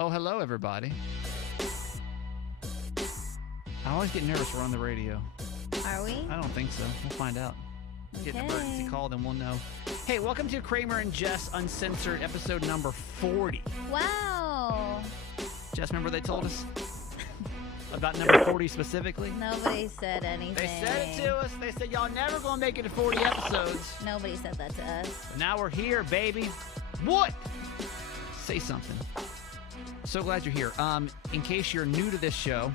Oh, hello, everybody. I always get nervous we're on the radio. Are we? I don't think so. We'll find out. Get an Okay. emergency call, then we'll know. Hey, welcome to Kramer and Jess Uncensored, episode number 40. Wow. Jess, remember they told us about number 40 specifically? Nobody said anything. They said it to us. They said, y'all never going to make it to 40 episodes. Nobody said that to us. But now we're here, baby. What? Say something. So glad you're here. In case you're new to this show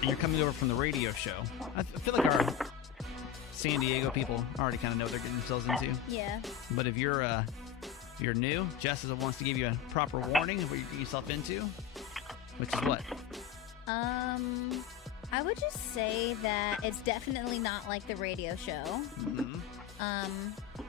and you're coming over from the radio show, I feel like our San Diego people already kind of know what they're getting themselves into. Yeah. But if you're new, Jess wants to give you a proper warning of what you're getting yourself into, which is what? I would just say that it's definitely not like the radio show. Mm-hmm.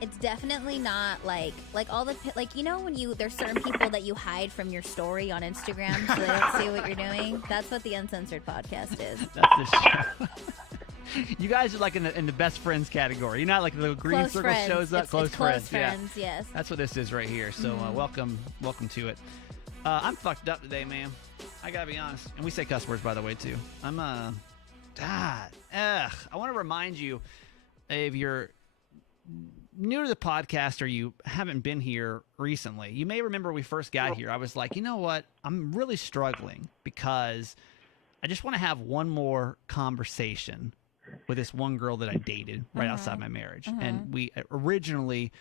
It's definitely not like all the you know when there's certain people that you hide from your story on Instagram so they don't see what you're doing. That's what the Uncensored podcast is. That's the show. You guys are like in the best friends category. You're not like the little green Close circle friends. shows up. It's Close close friends. friends. Yeah. Yes. That's what this is right here. So welcome to it. I'm fucked up today, man. I gotta be honest. And we say cuss words, by the way, too. I want to remind you, if you're new to the podcast or you haven't been here recently, you may remember when we first got here, I was like, you know what? I'm really struggling because I just want to have one more conversation with this one girl that I dated right outside my marriage. And we originally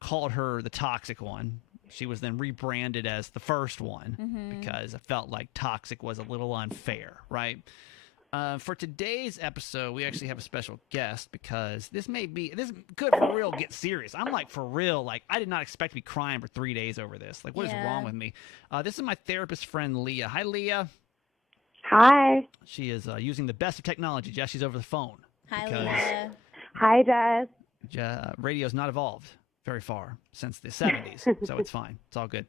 called her the toxic one. She was then rebranded as the first one because I felt like toxic was a little unfair, right? For today's episode, we actually have a special guest because this could for real get serious. I'm like, for real, like I did not expect to be crying for 3 days over this. Like, what is wrong with me? This is my therapist friend, Leah. Hi, Leah. Hi. She is using the best of technology. Jess, she's over the phone. Hi, Leah. Hi, Jess. Radio's not evolved very far since the 70s, so it's fine. It's all good.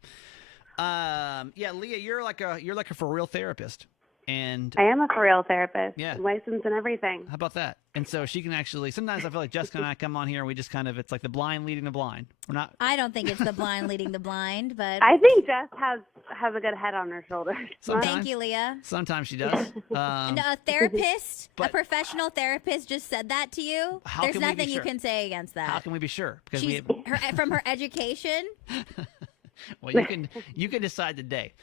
Yeah, Leah, you're like a for real therapist. And I am a for real therapist. Yeah. Licensed and everything. How about that? And so she can actually, sometimes I feel like Jessica and I come on here and we just kind of, it's like the blind leading the blind. We're not. I don't think it's the blind leading the blind, but I think Jess has a good head on her shoulders. Sometimes. thank you, Leah. Sometimes she does. And a therapist, a but- professional therapist just said that to you. How There's can we be nothing you sure? can say against that. How can we be sure? Because She's from her education. well, you can decide today.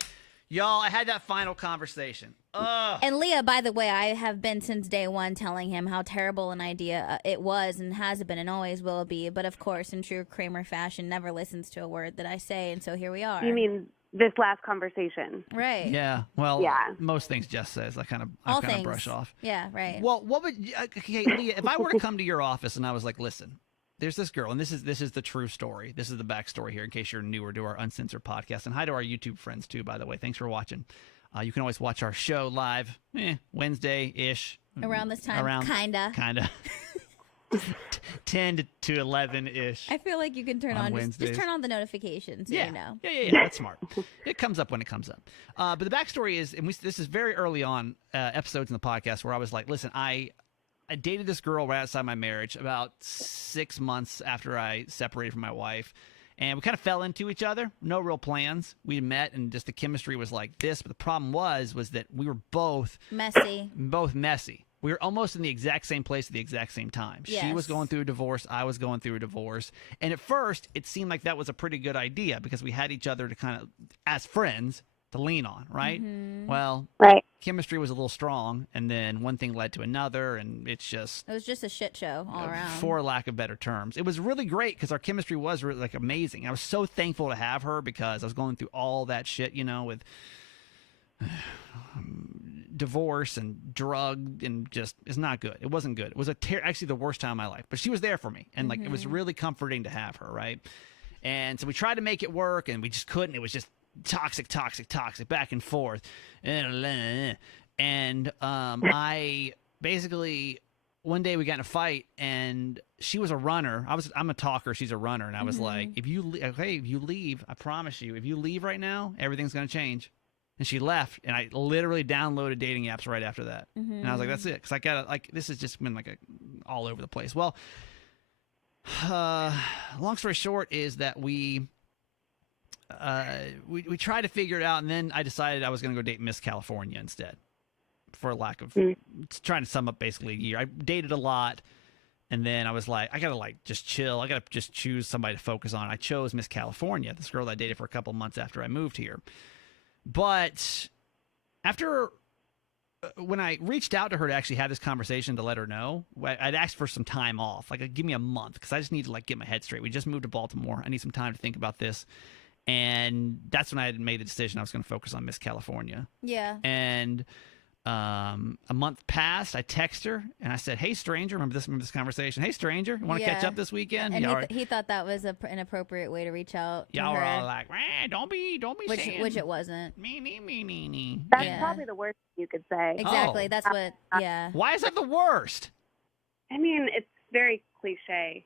Y'all, I had that final conversation. Ugh. And Leah, by the way, I have been since day one telling him how terrible an idea it was and has been and always will be. But of course, in true Kramer fashion, never listens to a word that I say. And so here we are. You mean this last conversation? Right. Yeah. Well, Yeah. most things Jess says, I kind All of things. brush off. Yeah, right. Well, what would okay, Leah, if I were to come to your office and I was like, listen, there's this girl, and this is the true story. This is the backstory here in case you're newer to our Uncensored podcast. And hi to our YouTube friends, too, by the way. Thanks for watching. You can always watch our show live Wednesday-ish. Around this time, kinda. 10 to 11-ish. I feel like you can turn on just turn on the notifications. So yeah. you know. Yeah. That's smart. It comes up when it comes up. But the backstory is, and this is very early on episodes in the podcast where I was like, listen, I dated this girl right outside my marriage about 6 months after I separated from my wife. And we kind of fell into each other. No real plans. We met and just the chemistry was like this. But the problem was that we were both messy. We were almost in the exact same place at the exact same time. Yes. She was going through a divorce. I was going through a divorce. And at first, it seemed like that was a pretty good idea because we had each other to kind of, as friends, to lean on, right? Well, Right. chemistry was a little strong, and then one thing led to another, and it was just a shit show all around. For lack of better terms. It was really great because our chemistry was really like amazing. I was so thankful to have her because I was going through all that shit, with divorce and drug and just, it's not good. It wasn't good. It was actually the worst time of my life, but she was there for me, and like it was really comforting to have her, right? And so we tried to make it work, and we just couldn't. It was just toxic, back and forth. And I basically, one day we got in a fight, and she was a runner. I'm a talker. She's a runner. And I was like, if you leave, I promise you, if you leave right now, everything's going to change. And she left, and I literally downloaded dating apps right after that. And I was like, that's it. Because I got to, this has just been all over the place. Well, long story short is that we we tried to figure it out, and then I decided I was going to go date Miss California instead, for lack of trying to sum up basically a year. I dated a lot, and then I was like, I gotta like just chill. I gotta just choose somebody to focus on. I chose Miss California, this girl that I dated for a couple months after I moved here. But after when I reached out to her to actually have this conversation to let her know, I'd asked for some time off, like give me a month, because I just need to like get my head straight. We just moved to Baltimore. I need some time to think about this. And that's when I had made the decision I was going to focus on Miss California. Yeah. And a month passed. I text her and I said, "Hey, stranger, remember this conversation? Hey, stranger, you want to catch up this weekend?" And he thought that was an appropriate way to reach out. Y'all to were her. all like, "Don't be saying." Which it wasn't. Me. That's probably the worst you could say. Exactly. Oh. That's what. Yeah. Why is that the worst? I mean, it's very cliche.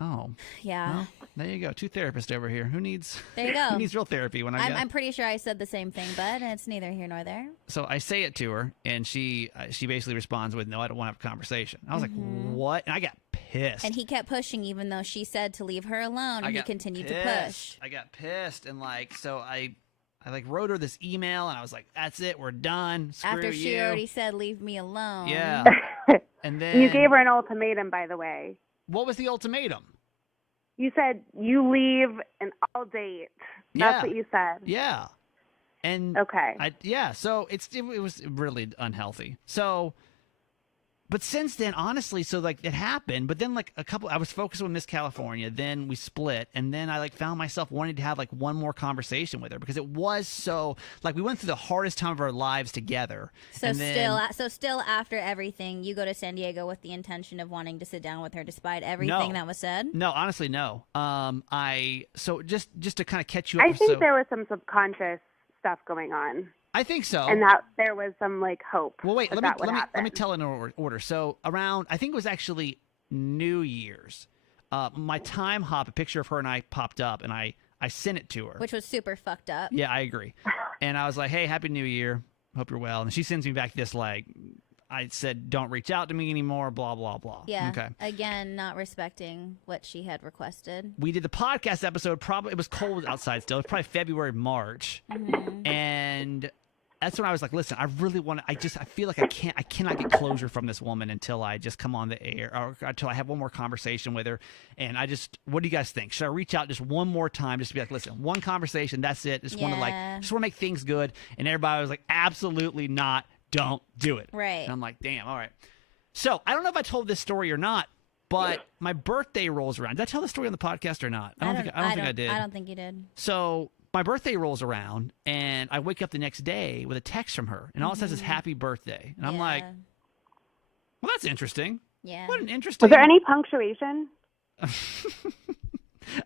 Oh. Yeah. Well, there you go. Two therapists over here. Who needs? There you go. Who needs real therapy when I'm pretty sure I said the same thing, but it's neither here nor there. So I say it to her, and she basically responds with, "No, I don't want to have a conversation." I was like, "What?" And I got pissed. And he kept pushing, even though she said to leave her alone, and he continued to push. I got pissed, and like, so I like wrote her this email, and I was like, "That's it, we're done. Screw After she you." already said, "Leave me alone." Yeah. And then You gave her an ultimatum, by the way. What was the ultimatum? You said you leave and I'll date. That's what you said. Yeah. And okay. So it was really unhealthy. So, but since then, honestly, so like it happened, but then like I was focused on Miss California, then we split, and then I like found myself wanting to have like one more conversation with her because it was so like we went through the hardest time of our lives together. So still after everything, you go to San Diego with the intention of wanting to sit down with her despite everything that was said? No, honestly, no. So just to kind of catch you up. I think there was some subconscious stuff going on. I think so. And that there was some like hope. Well, wait, let me tell in order. So around, I think it was actually New Year's. My time hop, a picture of her and I popped up, and I sent it to her. Which was super fucked up. Yeah, I agree. And I was like, "Hey, Happy New Year. Hope you're well." And she sends me back this like, I said, "Don't reach out to me anymore, blah, blah, blah." Yeah. Okay. Again, not respecting what she had requested. We did the podcast episode, it was cold outside still. It was probably February, March. And that's when I was like, "Listen, I really want to, I feel like I cannot get closure from this woman until I just come on the air or until I have one more conversation with her." And what do you guys think? Should I reach out just one more time just to be like, "Listen, one conversation, that's it. Just want to make things good." And everybody was like, "Absolutely not. Don't do it." Right. And I'm like, "Damn, all right." So I don't know if I told this story or not, but my birthday rolls around. Did I tell the story on the podcast or not? I don't think I did. I don't think you did. So my birthday rolls around, and I wake up the next day with a text from her, and all it says is "Happy Birthday," and I'm like, "Well, that's interesting." Yeah. What an interesting. Was there any punctuation?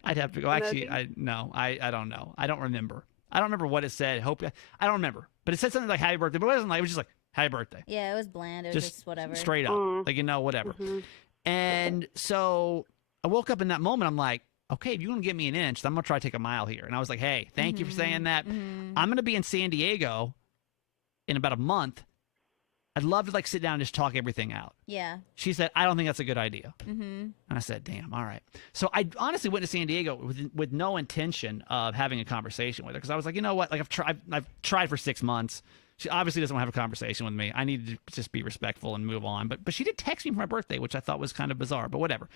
I'd have to go. Actually, I don't know. I don't remember. I don't remember what it said. I don't remember. But it said something like "Happy Birthday," but it wasn't like, it was just like "Happy Birthday." Yeah, it was bland. It was just whatever. Straight up. Like, whatever. And so I woke up in that moment. I'm like, "Okay, if you want to give me an inch, I'm going to try to take a mile here." And I was like, "Hey, thank you for saying that. I'm going to be in San Diego in about a month. I'd love to like sit down and just talk everything out." Yeah. She said, "I don't think that's a good idea." And I said, "Damn, all right." So I honestly went to San Diego with no intention of having a conversation with her because I was like, you know what? Like I've tried for 6 months. She obviously doesn't want to have a conversation with me. I need to just be respectful and move on. But she did text me for my birthday, which I thought was kind of bizarre, but whatever.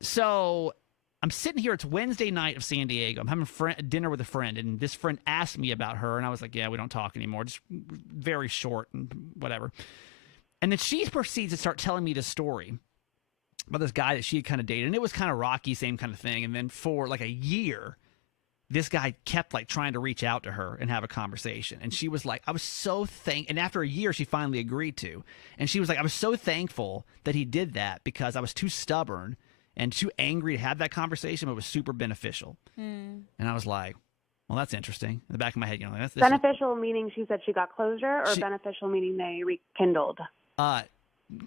So I'm sitting here. It's Wednesday night of San Diego. I'm having dinner with a friend, and this friend asked me about her, and I was like, "Yeah, we don't talk anymore. Just very short and whatever." And then she proceeds to start telling me the story about this guy that she had kind of dated, and it was kind of rocky, same kind of thing. And then for like a year, this guy kept like trying to reach out to her and have a conversation. And she was like, I was so and after a year, she finally agreed to. And she was like, I was so thankful that he did that because I was too stubborn and too angry to have that conversation, but it was super beneficial. And I was like, well, that's interesting. In the back of my head, beneficial meaning she said she got closure, or beneficial meaning they rekindled?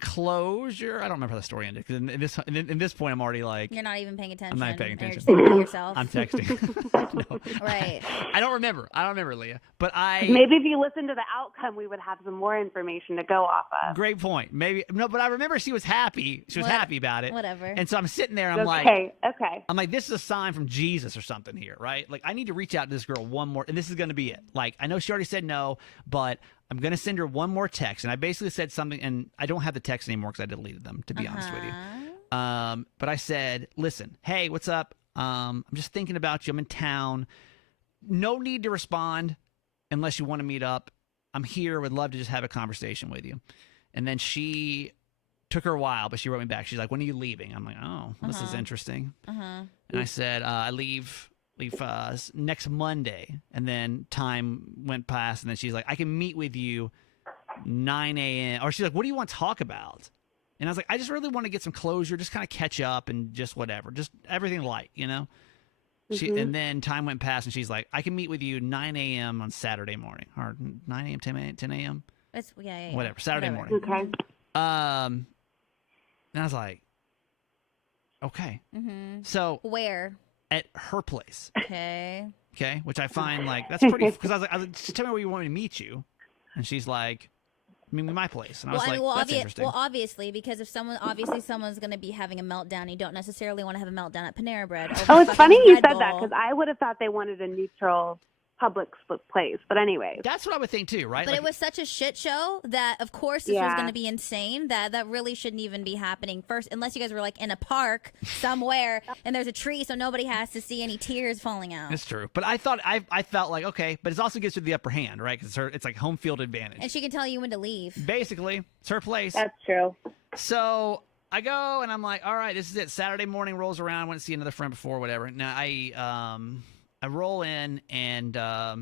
closure. I don't remember how the story ended because in this point I'm already like You're not even paying attention. I'm not paying You're attention. just thinking about yourself. I'm texting. No. Right. I don't remember, Leah. But Maybe if you listen to the outcome, we would have some more information to go off of. Great point. Maybe no, but I remember she was happy. She was happy about it. Whatever. And so I'm sitting there and I'm okay. I'm like, this is a sign from Jesus or something here, right? Like I need to reach out to this girl one more, and this is going to be it. Like I know she already said no, but I'm going to send her one more text. And I basically said something, and I don't have the text anymore because I deleted them, to be honest with you. But I said, listen, hey, what's up? I'm just thinking about you. I'm in town. No need to respond unless you want to meet up. I'm here. Would love to just have a conversation with you. And then she took her a while, but she wrote me back. She's like, when are you leaving? I'm like, oh, this is interesting. And I said, I leave next Monday. And then time went past, and then she's like, I can meet with you 9 a.m. Or she's like, what do you want to talk about? And I was like, I just really want to get some closure, just kind of catch up and just whatever, just everything light, you know? And then time went past, and she's like, I can meet with you 9 a.m. on Saturday morning, or 9 a.m., 10 a.m.? Yeah. Whatever, Saturday morning. Okay. And I was like, okay. So Where? at her place. Okay. Okay, which I find like that's pretty. Because I was like, just tell me where you want me to meet you, and she's like, I mean, my place. And I was like, that's interesting. Well, obviously, because if someone's going to be having a meltdown, you don't necessarily want to have a meltdown at Panera Bread. Oh, it's funny you Red said that Bull. because I would have thought they wanted a neutral public place. But anyways. That's what I would think too, right? But Like, it was such a shit show that, of course, this was Yeah. going to be insane. That really shouldn't even be happening first, unless you guys were like in a park somewhere and there's a tree, so nobody has to see any tears falling out. it's true. But I thought I felt like okay, but it also gives her the upper hand, right? Because it's like home field advantage. And she can tell you when to leave. Basically, it's her place. That's true. So I go and I'm like, all right, this is it. Saturday morning rolls around. I went to see another friend before, whatever. Now I roll in and as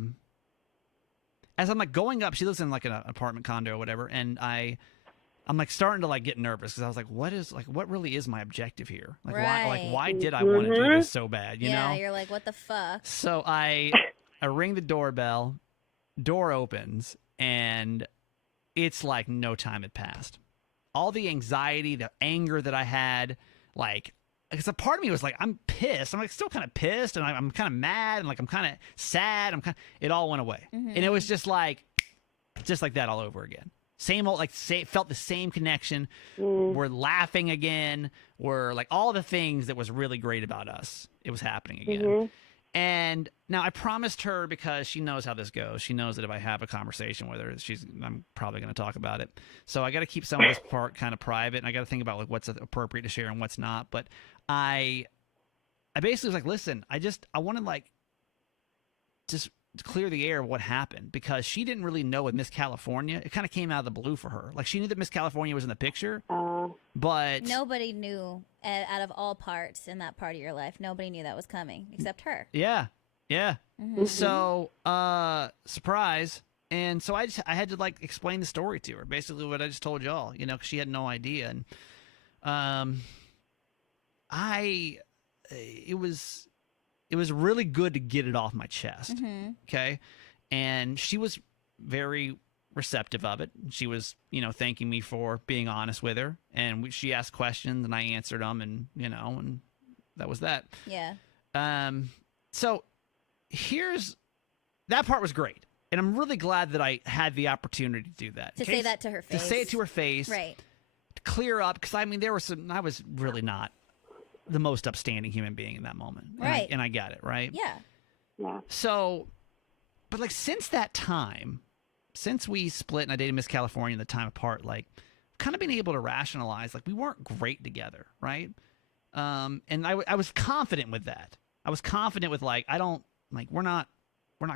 I'm like going up, she lives in like an apartment condo or whatever, and I'm like starting to like get nervous because I was like, what really is my objective here? Like why did I want to do this so bad? You know? You're like, what the fuck? So I ring the doorbell, door opens, and it's like no time had passed. All the anxiety, the anger that I had, like, because a part of me was like, I'm pissed. I'm like still kind of pissed, and I'm kind of mad, and like I'm kind of sad. It all went away, and it was just like that all over again. Same old, felt the same connection. We're laughing again. We're like all the things that was really great about us. It was happening again. And now I promised her, because she knows how this goes. She knows that if I have a conversation with her, I'm probably going to talk about it. So I got to keep some of this part kind of private, and I got to think about like what's appropriate to share and what's not. But I basically was like, listen, I want to like just clear the air of what happened, because she didn't really know with Miss California. It kind of came out of the blue for her. Like she knew that Miss California was in the picture, but Nobody knew out of all parts in that part of your life. Nobody knew that was coming except her. yeah. So, surprise. And so I had to like explain the story to her, basically what I just told y'all, you know, because she had no idea. And it was really good to get it off my chest. Okay. And she was very receptive of it. She was, you know, thanking me for being honest with her, and she asked questions and I answered them, and you know, and that was that. Yeah. So that part was great, and I'm really glad that I had the opportunity to do that. To say that to her face. To say it to her face. Right. To clear up, because I mean, I was really not the most upstanding human being in that moment. Right. And I got it, right? Yeah. So, but like since that time, since we split and I dated Miss California and the time apart, like kind of been able to rationalize, like we weren't great together, right? And I was confident with that. I was confident with like, we're not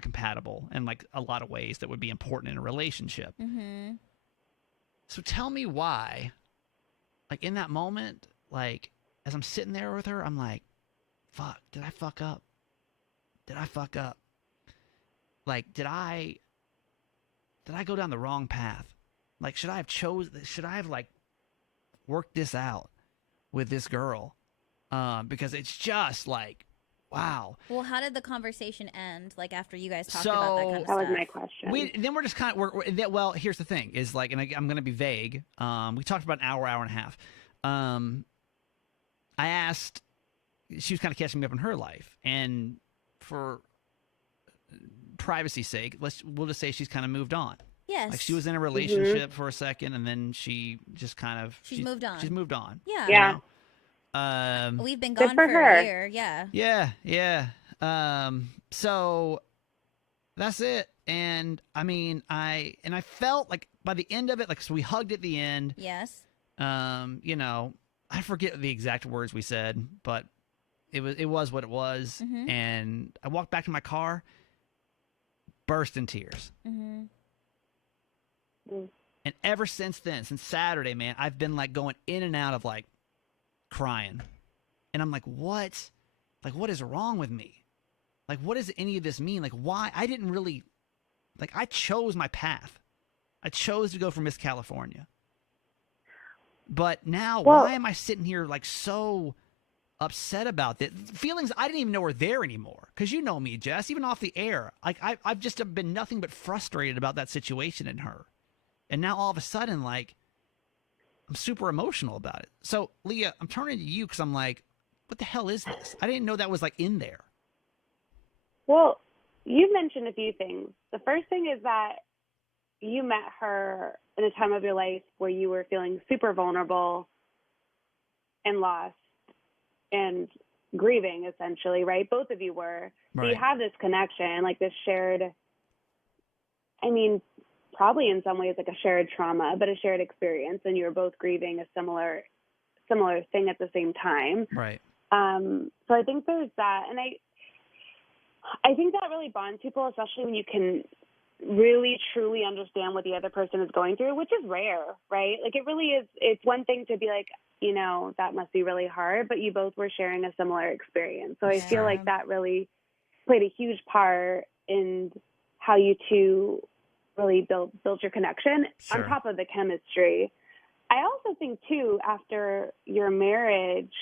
compatible in like a lot of ways that would be important in a relationship. So tell me why, like in that moment, like as I'm sitting there with her, I'm like, fuck, did I fuck up? Like, did I go down the wrong path? Like, should I have like worked this out with this girl? Because it's just like wow. Well, how did the conversation end? Like after you guys talked about that kind of That stuff. was my question. Then we're just kind of well. Here's the thing: is like, and I'm going to be vague. We talked about an hour and a half. I asked. She was kind of catching me up in her life, and for privacy's sake, we'll just say she's kind of moved on. Yes. Like she was in a relationship for a second, and then she just kind of she's moved on. She's moved on. Yeah. Yeah. You know? We've been Good gone for for her. a year. Yeah. Yeah. So that's it. And I mean, I felt like by the end of it, like, so we hugged at the end. Yes. You know, I forget the exact words we said, but it was what it was. Mhm. And I walked back to my car, burst in tears. Mm-hmm. And ever since then, since Saturday, man, I've been like going in and out of like crying. And I'm like, what? Like, what is wrong with me? Like, what does any of this mean? Like, why? I didn't really, like, I chose my path. I chose to go for Miss California. But now, why am I sitting here like so upset about this? Feelings I didn't even know were there anymore. Because you know me, Jess, even off the air. Like, I've just been nothing but frustrated about that situation in her. And now all of a sudden, like, I'm super emotional about it. So, Leah, I'm turning to you because I'm like, what the hell is this? I didn't know that was like in there. Well, you mentioned a few things. The first thing is that you met her in a time of your life where you were feeling super vulnerable and lost and grieving, essentially, right? Both of you were. Right. So you have this connection, like this shared, I mean, probably in some ways like a shared trauma, but a shared experience, and you were both grieving a similar thing at the same time. Right. So I think there's that, and I think that really bonds people, especially when you can really truly understand what the other person is going through, which is rare, right? Like it really is. It's one thing to be like, you know, that must be really hard, but you both were sharing a similar experience. So I feel like that really played a huge part in how you two really built your connection on top of the chemistry. I also think too, after your marriage,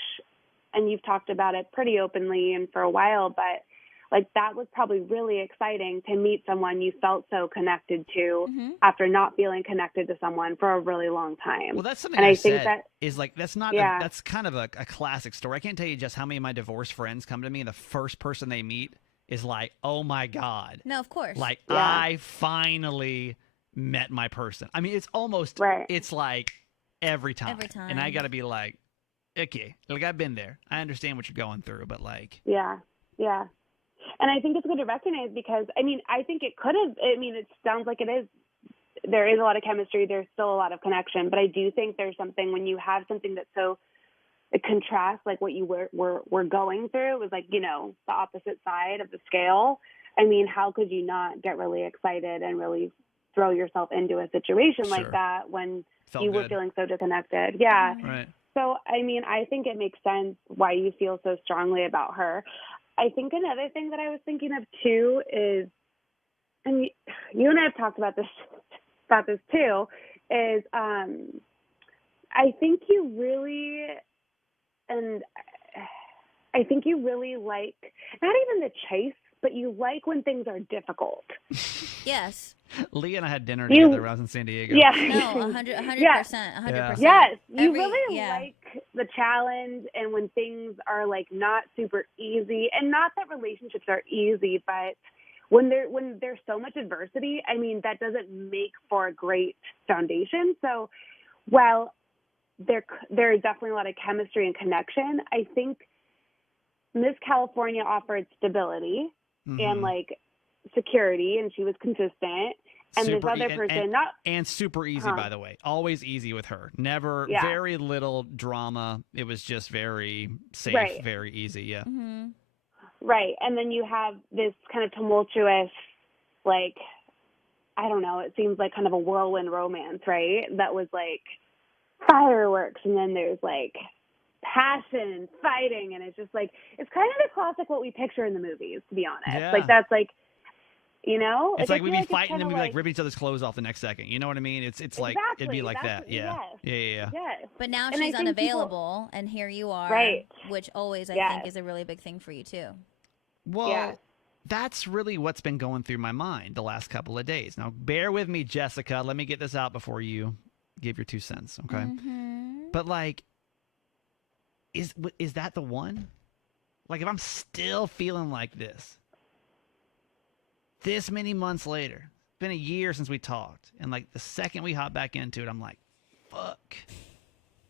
and you've talked about it pretty openly and for a while, but like that was probably really exciting to meet someone you felt so connected to after not feeling connected to someone for a really long time. Well, that's something and I said think that is like, that's not, that's kind of a classic story. I can't tell you just how many of my divorced friends come to me and the first person they meet is like, oh my God. No, of course. Like, I finally met my person. I mean, it's almost, it's like every time. Every time. And I got to be like, okay, like I've been there. I understand what you're going through, but like. Yeah. And I think it's good to recognize because, I mean, I think it could have, I mean, it sounds like it is, there is a lot of chemistry, there's still a lot of connection, but I do think there's something when you have something that's so, it contrasts like what you were going through. It was like, you know, the opposite side of the scale. I mean, how could you not get really excited and really throw yourself into a situation like that when you were feeling so disconnected? Yeah. Right. So, I mean, I think it makes sense why you feel so strongly about her. I think another thing that I was thinking of too is, and you and I have talked about this too, is I think you really, and I think you really like, not even the chase, but you like when things are difficult. Yes. Leah and I had dinner together when I was in San Diego. Yeah. No, 100%. 100%. Yes. You really like the challenge and when things are like not super easy, and not that relationships are easy, but when there's so much adversity, I mean, that doesn't make for a great foundation. So while there is definitely a lot of chemistry and connection, I think Miss California offered stability and like security, and she was consistent. And this other person, and super easy, by the way, always easy with her. Never, very little drama. It was just very safe, very easy. Yeah. Mm-hmm. Right. And then you have this kind of tumultuous, like, I don't know, it seems like kind of a whirlwind romance, right? That was like fireworks, and then there's like passion and fighting, and it's just like, it's kind of the classic what we picture in the movies, to be honest. Yeah. Like that's like, you know, it's like we'd be fighting and we'd be like ripping each other's clothes off the next second. You know what I mean? It's exactly. like it'd be like that. Yeah. Yes. But now she's unavailable, and here you are, which always I think is a really big thing for you too. Well, Yeah. that's really what's been going through my mind the last couple of days. Now, bear with me, Jessica. Let me get this out before you give your 2 cents, okay? Mm-hmm. But like, is that the one? Like, if I'm still feeling like this many months later, it's been a year since we talked, and like the second we hop back into it, I'm like, fuck.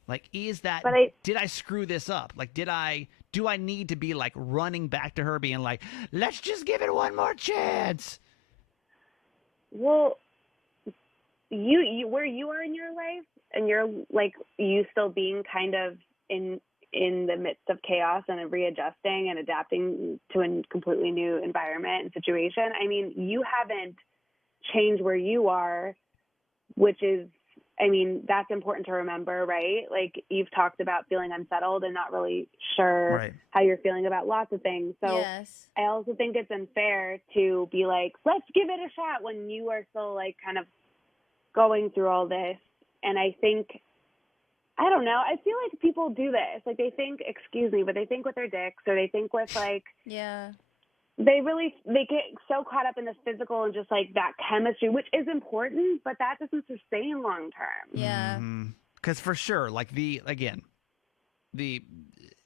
Like, did I screw this up? Like, do I need to be like running back to her being like, let's just give it one more chance? Well, you where you are in your life, and you're like you still being kind of in the midst of chaos and readjusting and adapting to a completely new environment and situation. I mean, you haven't changed where you are, which is, I mean, that's important to remember, right? Like, you've talked about feeling unsettled and not really sure Right. how you're feeling about lots of things. So Yes. I also think it's unfair to be like, let's give it a shot when you are still like kind of going through all this. And I think, I don't know, I feel like people do this. Like, they think, excuse me, but they think with their dicks, or they think with like, Yeah. they get so caught up in the physical and just like that chemistry, which is important, but that doesn't sustain long term. Yeah. Because for sure, like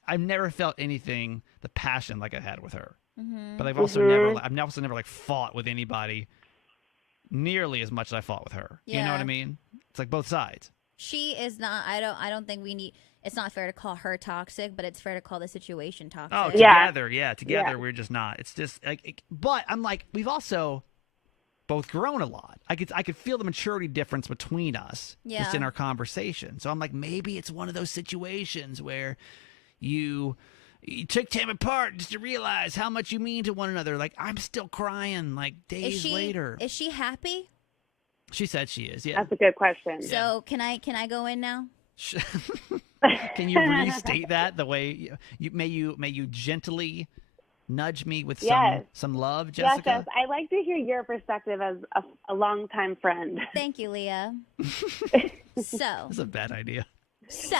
I've never felt anything, the passion like I had with her. Mm-hmm. But I've also never like fought with anybody nearly as much as I fought with her. You know Yeah. what I mean? It's like both sides. She is not. I don't think we need. It's not fair to call her toxic, but it's fair to call the situation toxic. Oh, Yeah. together we're just not. It's just like, but I'm like, we've also both grown a lot. I could feel the maturity difference between us just Yeah. in our conversation. So I'm like, maybe it's one of those situations where you took time apart just to realize how much you mean to one another. Like, I'm still crying like days later. Is she happy? She said she is. Yeah. That's a good question. So can I go in now? Can you restate that the way may you gently nudge me with some love, Jessica? Yes. I like to hear your perspective as a longtime friend. Thank you, Leah. So That's a bad idea. So,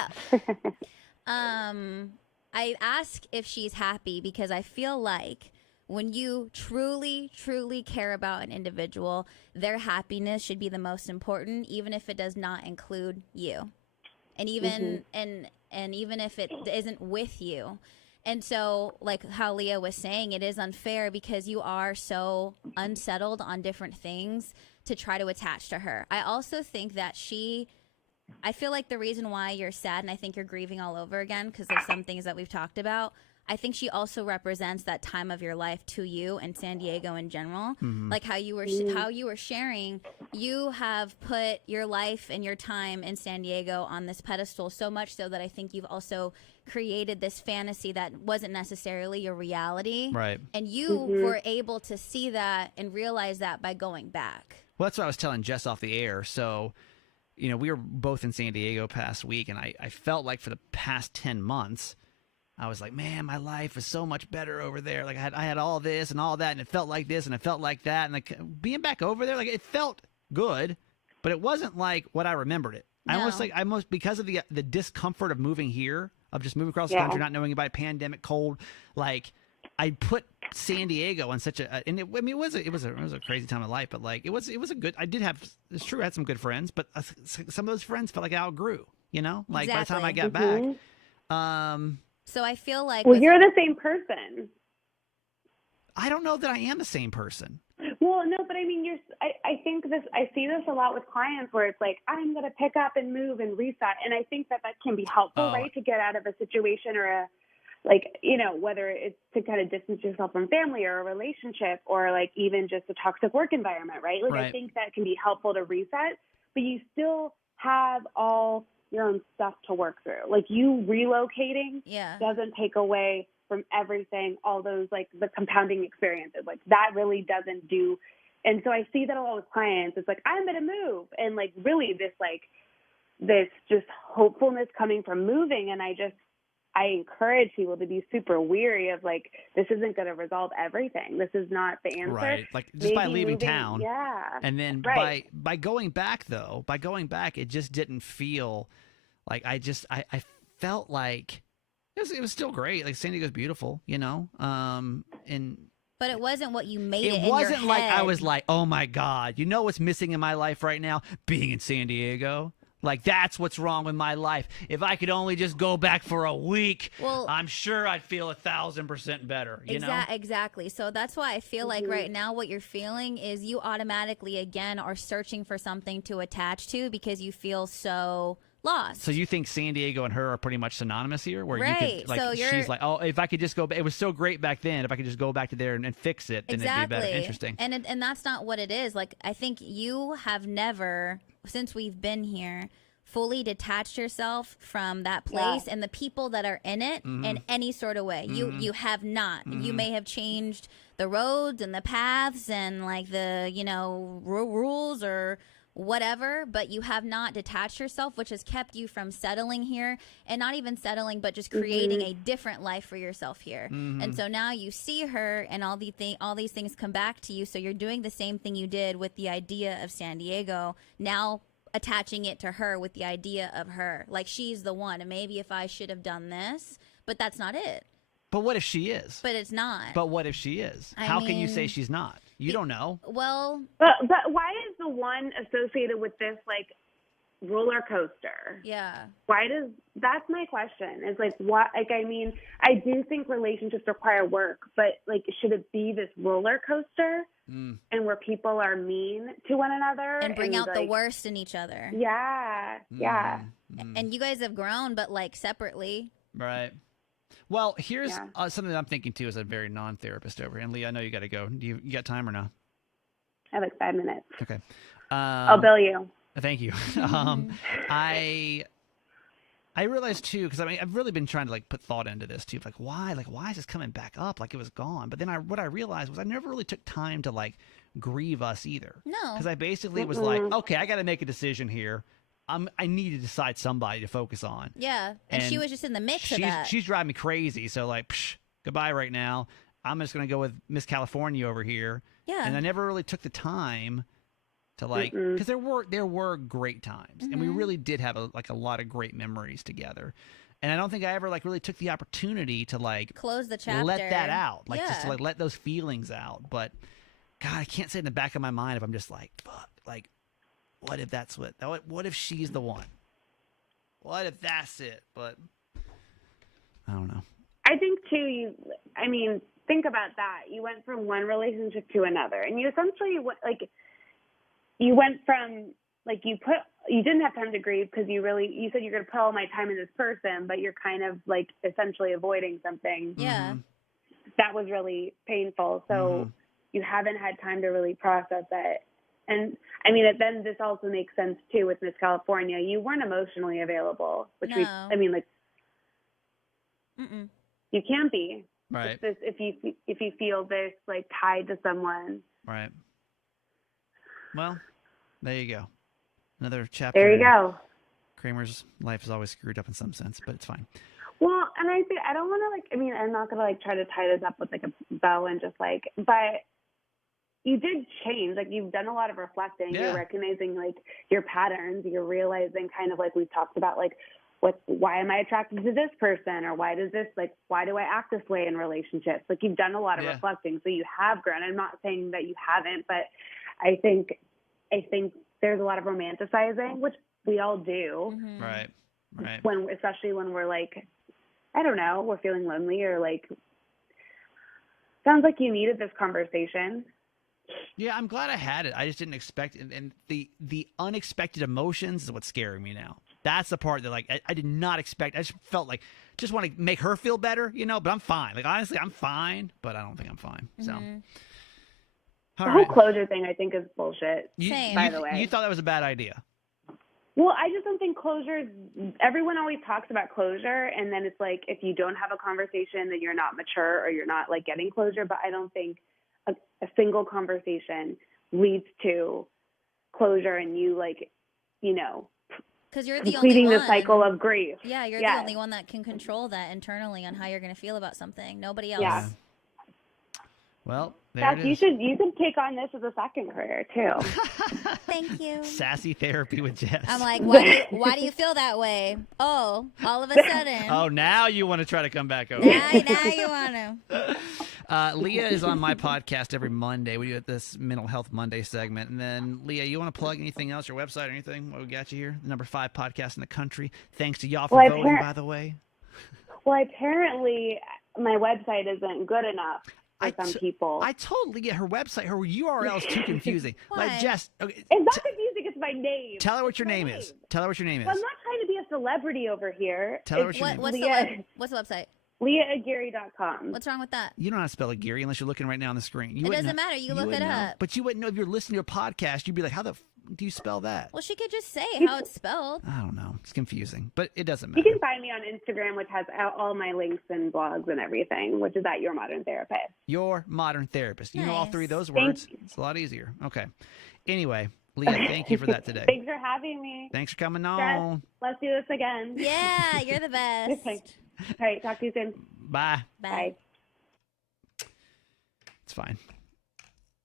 I ask if she's happy because I feel like when you truly, truly care about an individual, their happiness should be the most important, even if it does not include you, and even and even if it isn't with you. And so, like how Leah was saying, it is unfair because you are so unsettled on different things to try to attach to her. I also think that I feel like the reason why you're sad, and I think you're grieving all over again because of some things that we've talked about, I think she also represents that time of your life to you and San Diego in general. Like how you were sharing, you have put your life and your time in San Diego on this pedestal so much so that I think you've also created this fantasy that wasn't necessarily your reality. Right. And you were able to see that and realize that by going back. Well, that's what I was telling Jess off the air. So, you know, we were both in San Diego past week, and I felt like for the past 10 months, I was like, man, my life was so much better over there. Like I had all this and all that, and it felt like this and it felt like that. And like being back over there, like it felt good, but it wasn't like what I remembered it. No. I almost because of the discomfort of moving here, of just moving across the country, not knowing about pandemic, cold, like I put San Diego on such it was a crazy time of life, but like it was a good. It's true, I had some good friends, but some of those friends felt like I outgrew. You know, like by the time I got back. So I feel like you're the same person. I don't know that I am the same person. Well, no, but I mean, I think I see this a lot with clients where it's like, I'm going to pick up and move and reset. And I think that can be helpful, right? To get out of a situation or whether it's to kind of distance yourself from family or a relationship or like even just a toxic work environment, right? Like, I think that can be helpful to reset, but you still have all your own stuff to work through. Like you relocating doesn't take away from everything, all those like the compounding experiences. Like that really doesn't do. And so I see that a lot with clients. It's like, I'm going to move. And like really this just hopefulness coming from moving. And I encourage people to be super weary of like, this isn't going to resolve everything. This is not the answer. Right. Like just by leaving town. Yeah. And then by going back though, it just didn't feel like I felt like It was still great. Like San Diego's beautiful, you know. And But it wasn't what you made it it in your wasn't like I head. was like, oh my God, you know what's missing in my life right now? Being in San Diego. Like that's what's wrong with my life. If I could only just go back for a week, Well, I'm sure I'd feel 1,000% better. You know? Exactly. So that's why I feel like right now what you're feeling is you automatically again are searching for something to attach to because you feel so lost. So you think San Diego and her are pretty much synonymous here, where you Right. could like So she's like, oh, if I could just go, it was so great back then. If I could just go back to there and fix it, then it'd be better. Interesting. And that's not what it is. Like I think you have never, since we've been here, fully detached yourself from that place and the people that are in it in any sort of way. You have not. You may have changed the roads and the paths and like the, you know, rules or whatever, but you have not detached yourself, which has kept you from settling here, and not even settling, but just creating a different life for yourself here. And so now you see her, and all these things come back to you. So you're doing the same thing you did with the idea of San Diego. Now attaching it to her with the idea of her, like she's the one, and maybe if I should have done this, but that's not it. But what if she is? But it's not. But what if she is? How can you say she's not? You don't know. Well, but why is the one associated with this like roller coaster? yeah. Why does that's my question? Is like what? Like I mean, I do think relationships require work, but like should it be this roller coaster and where people are mean to one another And bring out the like, worst in each other. Yeah, yeah. And you guys have grown, but like separately. Right. Well, here's something that I'm thinking too as a very non-therapist over here. And Lee, I know you got to go. You got time or no? I have like 5 minutes. Okay. I'll bill you. Thank you. I realized too, because I mean, I've really been trying to like put thought into this too. Like, why is this coming back up? Like it was gone. But then what I realized was I never really took time to like grieve us either. No. Because I basically was like, okay, I got to make a decision here. I need to decide somebody to focus on. Yeah. And she was just in the mix of that. She's driving me crazy. So like, goodbye right now. I'm just going to go with Miss California over here. Yeah. And I never really took the time to like, because there were great times, and we really did have a lot of great memories together. And I don't think I ever like really took the opportunity to like close the chapter, let that out, like just to like let those feelings out. But God, I can't say in the back of my mind if I'm just like, fuck, like, what if that's what if she's the one? What if that's it? But I don't know. I think too. I mean, think about that. You went from one relationship to another, and you essentially you went from like you didn't have time to grieve because you said you're going to put all my time in this person, but you're kind of like essentially avoiding something. Yeah. That was really painful. So you haven't had time to really process it. And I mean, then this also makes sense too with Miss California. You weren't emotionally available, which you can't be. Right. If you feel this like tied to someone. Right. Well, there you go. Another chapter. There you go. Kramer's life is always screwed up in some sense, but it's fine. Well, and I think I don't want to I'm not gonna try to tie this up with like a bow and just but you did change. Like you've done a lot of reflecting. Yeah. You're recognizing like your patterns. You're realizing kind of like we've talked about like why am I attracted to this person, or why do I act this way in relationships? Like you've done a lot of reflecting, so you have grown. I'm not saying that you haven't, but I think there's a lot of romanticizing, which we all do. Right. Especially when we're like, I don't know, we're feeling lonely or like, sounds like you needed this conversation. Yeah, I'm glad I had it. I just didn't expect it. And the unexpected emotions is what's scaring me now. That's the part that like I did not expect. I just felt like just want to make her feel better, but I'm fine. Like honestly, I'm fine, but I don't think I'm fine. So The whole closure thing I think is bullshit. By the way. You thought that was a bad idea. Well, I just don't think closure, everyone always talks about closure, and then it's like if you don't have a conversation, then you're not mature or you're not like getting closure, but I don't think a single conversation leads to closure and you because you're the completing only the cycle of grief. Yeah, you're the only one that can control that internally on how you're going to feel about something. Nobody else. Yeah. Well, there Jess, it you is. should take on this as a second career too. Thank you. Sassy therapy with Jess. I'm like, why do you feel that way? Oh, all of a sudden. Oh, now you want to try to come back over. now you want to. Leah is on my podcast every Monday. We do this Mental Health Monday segment. And then, Leah, you want to plug anything else, your website or anything? What we got you here? The number 5 podcast in the country. Thanks to y'all for voting, by the way. Well, apparently my website isn't good enough for some people. I told Leah her website, her URL is too confusing. Like, Jess, okay, it's not confusing. It's my name. tell her what your name is. Tell her what your name is. Well, I'm not trying to be a celebrity over here. Tell her what your name is. What's the website? LeahAguirre.com. What's wrong with that? You don't know how to spell Aguirre unless you're looking right now on the screen. It doesn't matter. You look it up. But you wouldn't know if you're listening to a podcast. You'd be like, how the do you spell that? Well, she could just say how it's spelled. I don't know. It's confusing, but it doesn't You matter. can find me on Instagram, which has all my links and blogs and everything, which is at Your Modern Therapist. Your Modern Therapist. You know all 3 of those Thank words. you. It's a lot easier. Okay. Anyway, Leah, thank you for that today. Thanks for having me. Thanks for coming Jess, on. let's do this again. Yeah, you're the best. Okay. All right. Talk to you soon. Bye. Bye. It's fine.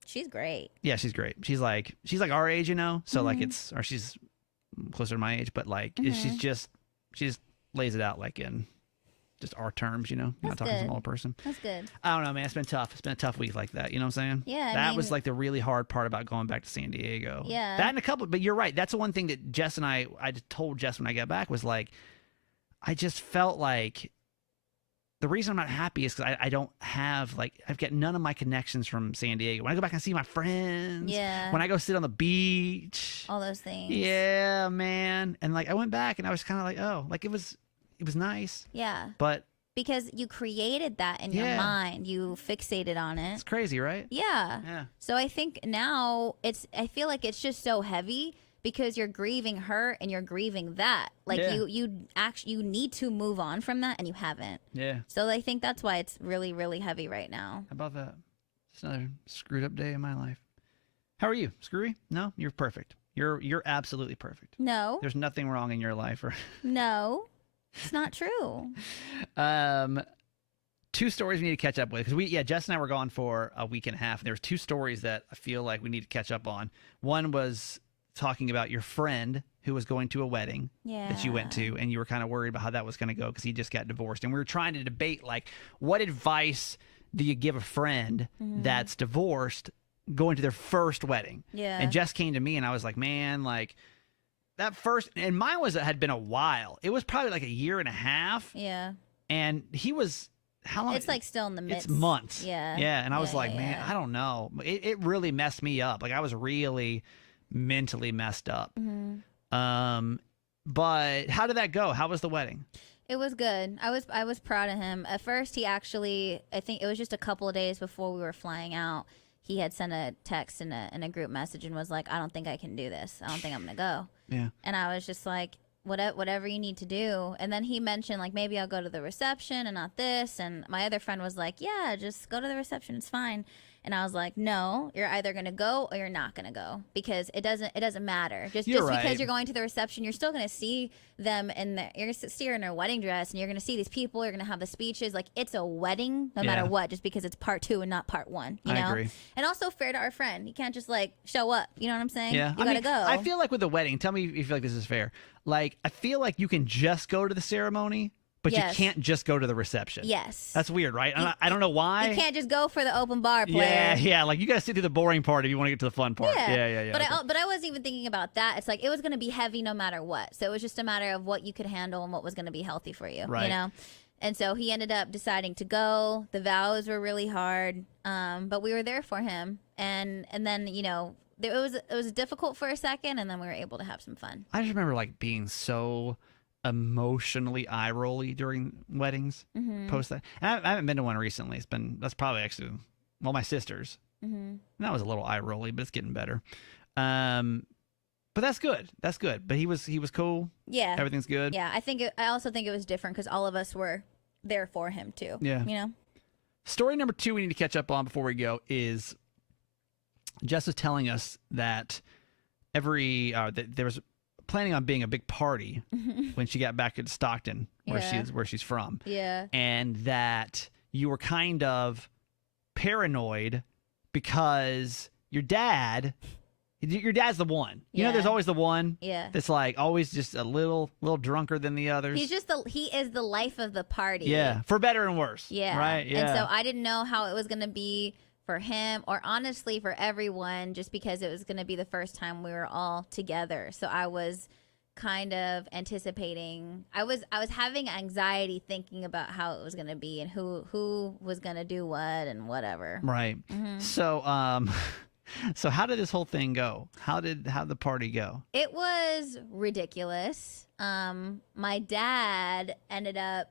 She's great. Yeah, she's great. She's like our age, you know. So like or she's closer to my age, but like she just lays it out like in just our terms, you know. You're not talking to some old person. That's good. I don't know, man. It's been tough. It's been a tough week like that. You know what I'm saying? Yeah. That was like the really hard part about going back to San Diego. Yeah. That and a couple, but you're right. That's the one thing that Jess and I told Jess when I got back was like, I just felt like the reason I'm not happy is because I don't have I've got none of my connections from San Diego. When I go back and see my friends, when I go sit on the beach, all those things. Yeah, man. And like I went back and I was kind of like, oh, like it was nice. Yeah. But because you created that in your mind, you fixated on it. It's crazy, right? Yeah. Yeah. So I think now I feel like it's just so heavy because you're grieving her and you're grieving that. Like you need to move on from that and you haven't. Yeah. So I think that's why it's really, really heavy right now. How about that? It's another screwed up day in my life. How are you? Screwy? No, you're perfect. You're absolutely perfect. No. There's nothing wrong in your life. No, it's not true. 2 stories we need to catch up with because Jess and I were gone for a week and a half. And there was 2 stories that I feel like we need to catch up on. One was talking about your friend who was going to a wedding that you went to, and you were kind of worried about how that was going to go because he just got divorced. And we were trying to debate, like, what advice do you give a friend that's divorced going to their first wedding? Yeah. And Jess came to me, and I was like, man, like, that first, and mine had been a while. It was probably like a year and a half. Yeah. And he was, how long? It's like still in the midst. It's months. Yeah. Yeah. And I was like, man, I don't know. It really messed me up. Like, I was really mentally messed up. But how did that go? How was the wedding? It was good. I was proud of him. At first, he actually, I think it was just a couple of days before we were flying out, he had sent a text in a group message and was like, I don't think I can do this. I don't think I'm going to go. Yeah. And I was just like, whatever you need to do. And then he mentioned, like, maybe I'll go to the reception and not this. And my other friend was like, yeah, just go to the reception. It's fine. And I was like, no, you're either going to go or you're not going to go because it doesn't matter. Just because you're going to the reception, you're still going to see them you're going to see her in her wedding dress and you're going to see these people. You're going to have the speeches. Like, it's a wedding no matter what, just because it's part 2 and not part 1, you know? I agree. And also fair to our friend. You can't just like show up. You know what I'm saying? Yeah. You got to go. I feel like with the wedding, tell me if you feel like this is fair. Like, I feel like you can just go to the ceremony, but you can't just go to the reception. Yes. That's weird, right? I don't know why. You can't just go for the open bar player. Yeah. Like, you got to sit through the boring part if you want to get to the fun part. Yeah. But I wasn't even thinking about that. It's like it was going to be heavy no matter what. So it was just a matter of what you could handle and what was going to be healthy for you. Right. You know? And so he ended up deciding to go. The vows were really hard, but we were there for him. And then, you know, it was difficult for a second, and then we were able to have some fun. I just remember, like, being so emotionally eye-rolly during weddings post that. And I haven't been to one recently. That's probably actually, well, my sister's. And that was a little eye-rolly, but it's getting better. But that's good. That's good. But he was cool. Yeah. Everything's good. Yeah. I also think it was different because all of us were there for him too. Yeah. You know? Story number 2 we need to catch up on before we go is Jess was telling us that that there was planning on being a big party when she got back to Stockton, where she's from. Yeah. And that you were kind of paranoid because your dad's the one. You know, Yeah. there's always the one Yeah. that's like always just a little drunker than the others. He is the life of the party. Yeah, for better and worse. Yeah. Right. Yeah. And so I didn't know how it was going to be for him, or honestly for everyone, just because it was going to be the first time we were all together. So I was kind of anticipating. I was having anxiety thinking about how it was going to be and who was going to do what and whatever. Right. Mhm. So so how did this whole thing go? How did the party go? It was ridiculous. My dad ended up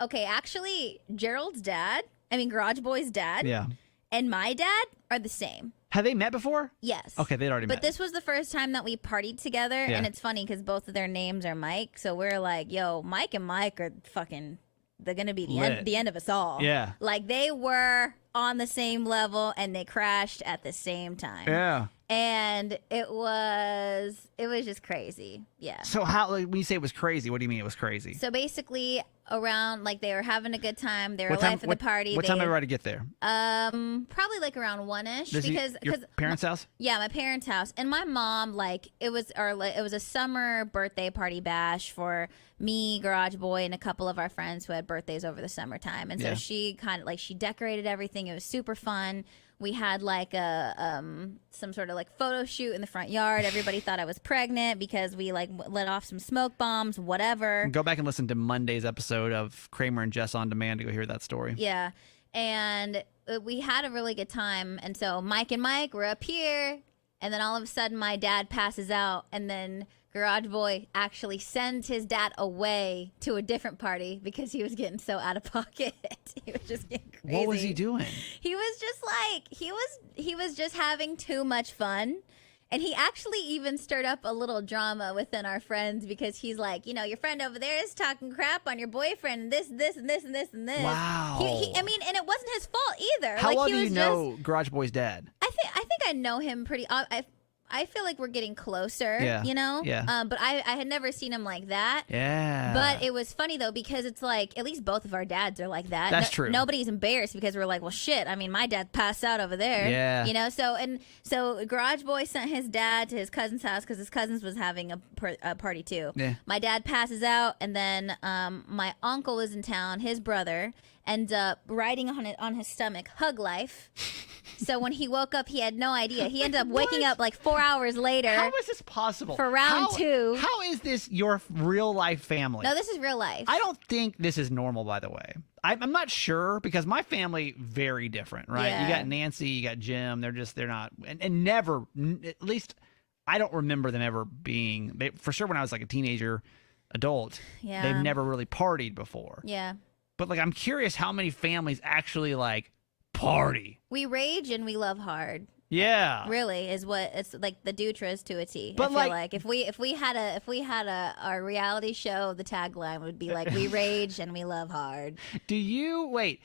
actually Gerald's dad, Garage Boy's dad, Yeah. and my dad are the same. Have they met before? Yes. Okay, they'd already But met. this was the first time that we partied together, Yeah. and it's funny because both of their names are Mike, so we're like, yo, Mike and Mike are fucking, they're gonna be Lit. the end of us all. Yeah. Like they were on the same level and they crashed at the same time. Yeah. And it was just crazy. Yeah. So how, like, when you say it was crazy, what do you mean it was crazy? So basically, around like they were having a good time. They were life of the party. What time everybody get there? Probably like around 1-ish because your parents' house? yeah, my parents' house. And my mom, like, it was a summer birthday party bash for me, Garage Boy, and a couple of our friends who had birthdays over the summertime. And so Yeah. she kind of like she decorated everything. It was super fun. We had like a some sort of like photo shoot in the front yard. Everybody thought I was pregnant because we like let off some smoke bombs, whatever. Go back and listen to Monday's episode of Kramer and Jess on Demand to go hear that story. Yeah. And we had a really good time. And so Mike and Mike were up here. And then all of a sudden my dad passes out. And then Garage Boy actually sends his dad away to a different party because he was getting so out of pocket. He was just getting crazy. What was he doing? He was just like, he was just having too much fun. And he actually even stirred up a little drama within our friends because he's like, you know, your friend over there is talking crap on your boyfriend and this, and this, and this, and this. Wow. And it wasn't his fault either. How like, well he do you was know Garage Boy's dad? I think I know him pretty. I feel like we're getting closer. Yeah. You know. Yeah. But I had never seen him like that. Yeah. But it was funny though because it's like at least both of our dads are like that. That's true. Nobody's embarrassed because we're like, well, shit. I mean, my dad passed out over there. Yeah. You know. So Garage Boy sent his dad to his cousin's house because his cousins was having a party too. Yeah. My dad passes out, and then my uncle was in town. His brother ends up riding on his stomach, hug life. So when he woke up, he had no idea. He ended up waking up like 4 hours later. How is this possible? For round two. How is this your real life family? No, this is real life. I don't think this is normal, by the way. I'm not sure because my family very different, right? Yeah. You got Nancy, you got Jim. They're not, and never, at least I don't remember them ever being, for sure when I was like a teenager, adult, Yeah. they've never really partied before. Yeah. But like, I'm curious how many families actually like party. We rage and we love hard. Yeah. Really is what it's like the Dutras to a T. But I feel like- like if we had a reality show, the tagline would be like we rage and we love hard. Do you wait?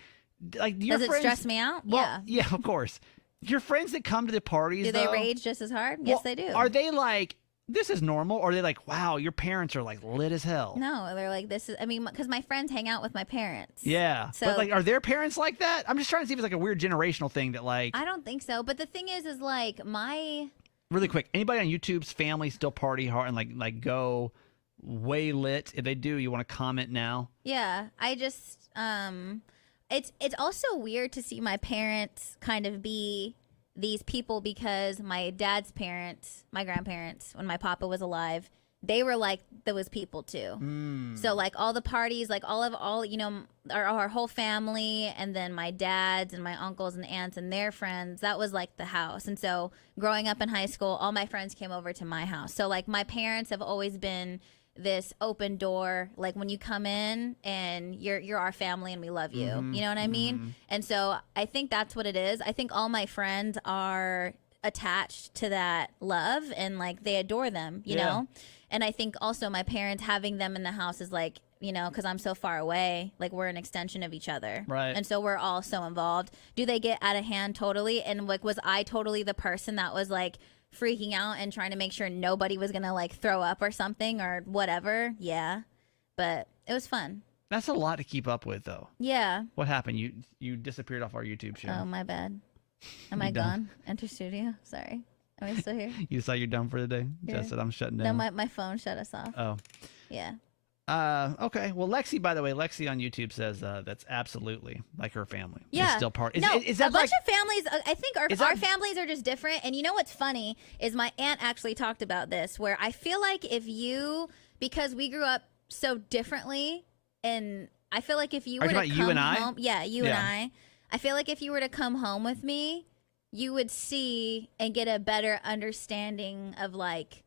Like, do your Does it friends, stress me out? Well, Yeah. yeah, of course. Your friends that come to the parties, Do they though, rage just as hard? well, Yes, they do. Are they like, this is normal? Or are they like, wow, your parents are like lit as hell? No, they're like this is. I mean, because my friends hang out with my parents. Yeah. So- But like, are their parents like that? I'm just trying to see if it's like a weird generational thing that like, I don't think so. But the thing is like my really quick, anybody on YouTube's family still party hard and like go way lit? If they do, you want to comment now? yeah. I just it's also weird to see my parents kind of be these people because my dad's parents, my grandparents, when my papa was alive, they were like those people too. Mm. So like all the parties, like all you know, our whole family, and then my dad's and my uncles and aunts and their friends, that was like the house. And so growing up in high school, all my friends came over to my house. So like my parents have always been this open door, like when you come in and you're our family and we love you. Mhm, You know what I mean? mhm. And so I think that's what it is. I think all my friends are attached to that love and like they adore them, you Yeah. know? And I think also my parents having them in the house is like, you know, because I'm so far away, like we're an extension of each other. Right. And so we're all so involved. Do they get out of hand? Totally. And like, was I totally the person that was like freaking out and trying to make sure nobody was going to like throw up or something or whatever? Yeah. But it was fun. That's a lot to keep up with, though. Yeah. What happened? You disappeared off our YouTube show. Oh, my bad. Am I gone? Enter studio. Sorry. Am I still here? You decided you're done for the day? Yeah. Just said I'm shutting No, down. my phone shut us off. Oh. Yeah. Okay. Well, Lexi, by the way, Lexi on YouTube says that's absolutely like her family. Yeah. She's still part. No, is that a bunch of families, I think our that- families are just different. And you know what's funny is my aunt actually talked about this, where I feel like because we grew up so differently, and I feel like if you were to come you and I? home, and I feel like if you were to come home with me, you would see and get a better understanding of like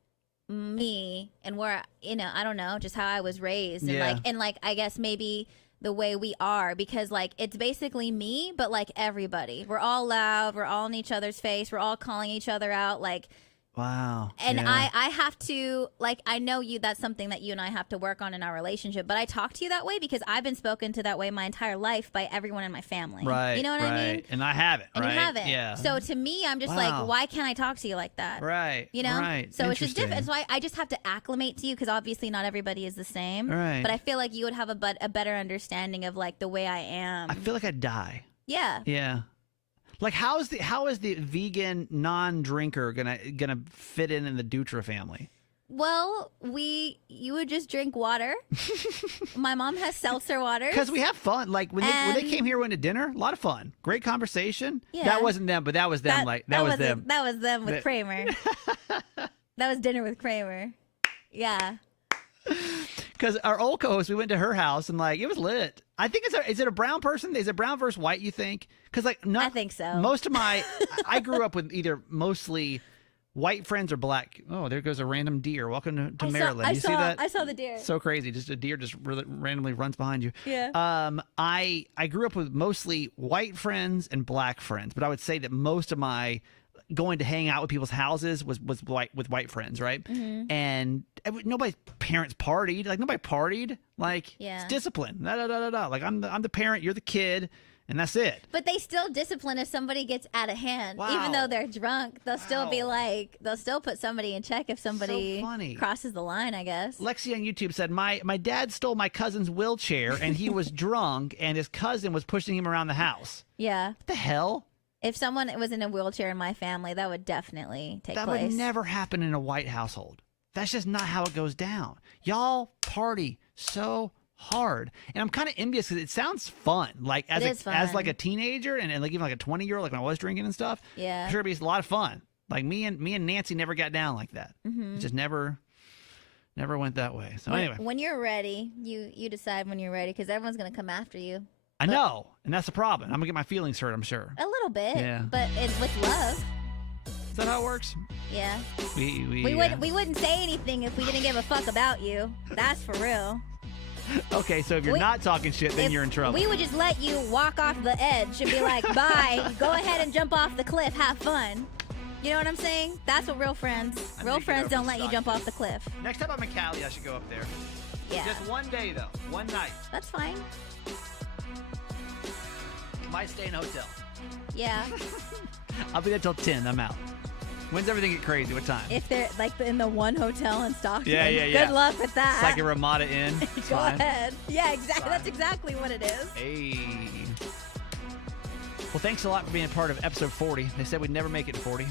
me and where, I don't know, just how I was raised, and like I guess maybe the way we are, because like it's basically me, but like everybody, we're all loud, we're all in each other's face, we're all calling each other out, like. Wow. And yeah. I have to, like, I know that's something that you and I have to work on in our relationship, but I talk to you that way because I've been spoken to that way my entire life by everyone in my family. Right. You know what I mean? And I haven't. And right? you haven't. Yeah. So to me, I'm just like, why can't I talk to you like that? Right. You know? Right. So it's just different. So I just have to acclimate to you because obviously not everybody is the same. Right. But I feel like you would have a better understanding of like the way I am. I feel like I'd die. Yeah. Yeah. Like how is the vegan non-drinker gonna fit in the Dutra family? Well, you would just drink water. My mom has seltzer water. Because we have fun. Like when they came here, went to dinner, a lot of fun, great conversation. Yeah. That wasn't them, but that was them. That was them. That was them with Kramer. That was dinner with Kramer. Yeah. Because our old co-host, we went to her house and like it was lit. I think is it a brown person? Is it brown versus white? You think? Because like I think so. Most of I grew up with either mostly white friends or black. Oh, there goes a random deer. Welcome to Maryland. You see that? I saw the deer. So crazy. Just a deer just really randomly runs behind you. Yeah. I grew up with mostly white friends and black friends, but I would say that most of my going to hang out with people's houses was white friends, right? Mm-hmm. And nobody's parents partied. Like nobody partied. Like it's discipline. Like I'm the parent, you're the kid, and that's it. But they still discipline if somebody gets out of hand. Wow. Even though they're drunk, they'll still be like, they'll still put somebody in check if somebody crosses the line, I guess. Lexi on YouTube said, my dad stole my cousin's wheelchair and he was drunk and his cousin was pushing him around the house. Yeah. What the hell? If someone was in a wheelchair in my family, that would definitely take place. That would never happen in a white household. That's just not how it goes down. Y'all party so hard. And I'm kind of envious because it sounds fun. Like as like a teenager and like even like a 20-year-old, like when I was drinking and stuff. Yeah. I'm sure it'd be a lot of fun. Like me and Nancy never got down like that. Mm-hmm. It just never went that way. So anyway. When you're ready, you decide when you're ready because everyone's going to come after you. I know. And that's the problem. I'm going to get my feelings hurt, I'm sure. A little bit. Yeah. But it's with love. Is that how it works? Yeah. We wouldn't say anything if we didn't give a fuck about you. That's for real. Okay, so if you're not talking shit, then you're in trouble. We would just let you walk off the edge and be like, bye, go ahead and jump off the cliff, have fun. You know what I'm saying? That's what real friends don't let you jump off the cliff. Next time I'm in Cali, I should go up there. Yeah. Just one day, though. One night. That's fine. Might stay in a hotel. Yeah. I'll be there till 10. I'm out. When's everything get crazy? What time? If they're like in the one hotel in Stockton. Yeah. Good luck with that. It's like a Ramada Inn. Go ahead. Yeah, exactly. That's exactly what it is. Hey. Well, thanks a lot for being a part of episode 40. They said we'd never make it to 40.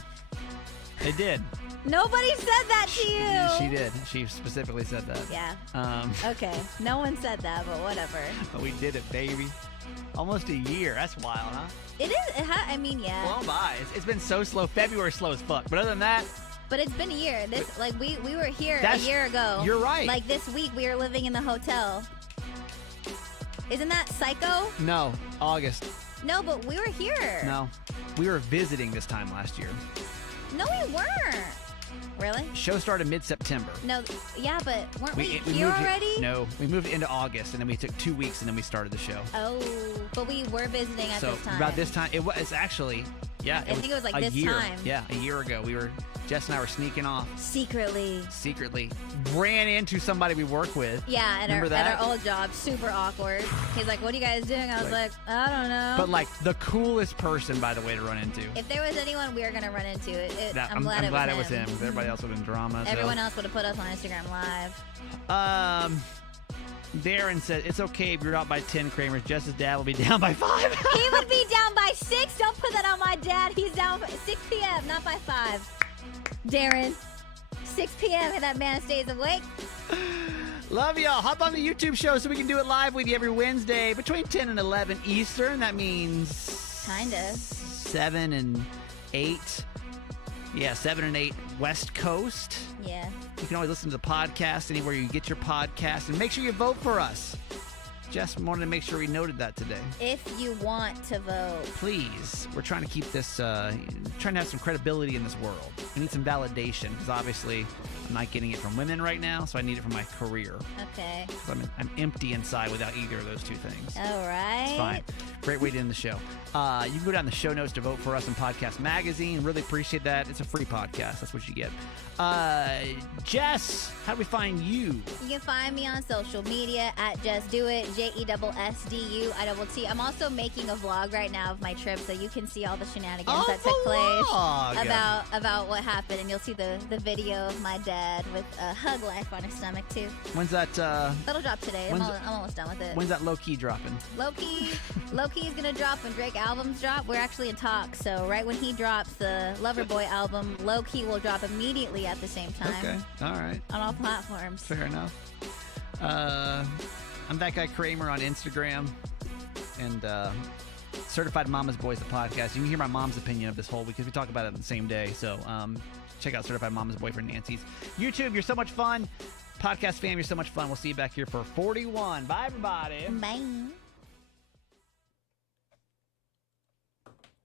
They did. Nobody said that to you. She did. She specifically said that. Yeah. Okay. No one said that, but whatever. But we did it, baby. Almost a year. That's wild, huh? It is. I mean, yeah. Blown by. It's been so slow. February's slow as fuck. But other than that. But it's been a year. We were here a year ago. You're right. Like this week, we were living in the hotel. Isn't that psycho? No, August. No, but we were here. No, we were visiting this time last year. No, we weren't. Really? Show started mid-September. No, yeah, but weren't we here moved already? No, we moved into August, and then we took 2 weeks, and then we started the show. Oh, but we were visiting at this time. So about this time, it's actually, yeah. I think it was like this year. time. Yeah, a year ago. Jess and I were sneaking off. Secretly. Ran into somebody we work with. Yeah, at our old job. Super awkward. He's like, what are you guys doing? I was like, I don't know. But like the coolest person, by the way, to run into. If there was anyone we were going to run into, I'm glad it was him. Everybody else would have been drama. Everyone else would have put us on Instagram Live. Darren said, it's okay if you're out by 10, Kramer. Jess's dad will be down by 5. He would be down by 6. Don't put that on my dad. He's down by 6 p.m., not by 5. Darren, 6 p.m. and that man stays awake. Love y'all. Hop on the YouTube show so we can do it live with you every Wednesday between 10 and 11 Eastern. That means... Kinda. 7 and 8. Yeah, 7 and 8 West Coast. Yeah. You can always listen to the podcast anywhere you get your podcast. And make sure you vote for us. Jess wanted to make sure we noted that today. If you want to vote. Please. We're trying to keep this, trying to have some credibility in this world. We need some validation because obviously I'm not getting it from women right now, so I need it for my career. Okay. I'm empty inside without either of those two things. All right. It's fine. Great way to end the show. You can go down the show notes to vote for us in Podcast Magazine. Really appreciate that. It's a free podcast. That's what you get. Jess, how do we find you? You can find me on social media at Just Do It, JESSDUITT. I'm also making a vlog right now of my trip, so you can see all the shenanigans that took place about what happened, and you'll see the video of my dad with a hug life on his stomach too. When's that? That'll drop today. I'm almost done with it. When's that low key dropping? Low key is gonna drop when Drake albums drop. We're actually in talks, so right when he drops the Loverboy album, Low Key will drop immediately at the same time. Okay, all right. On all platforms. Fair enough. I'm that guy Kramer on Instagram, and Certified Mama's Boys, the podcast. You can hear my mom's opinion of this whole because we talk about it on the same day. So check out Certified Mama's Boyfriend Nancy's YouTube. You're so much fun. Podcast fam, you're so much fun. We'll see you back here for 41. Bye, everybody. Bye.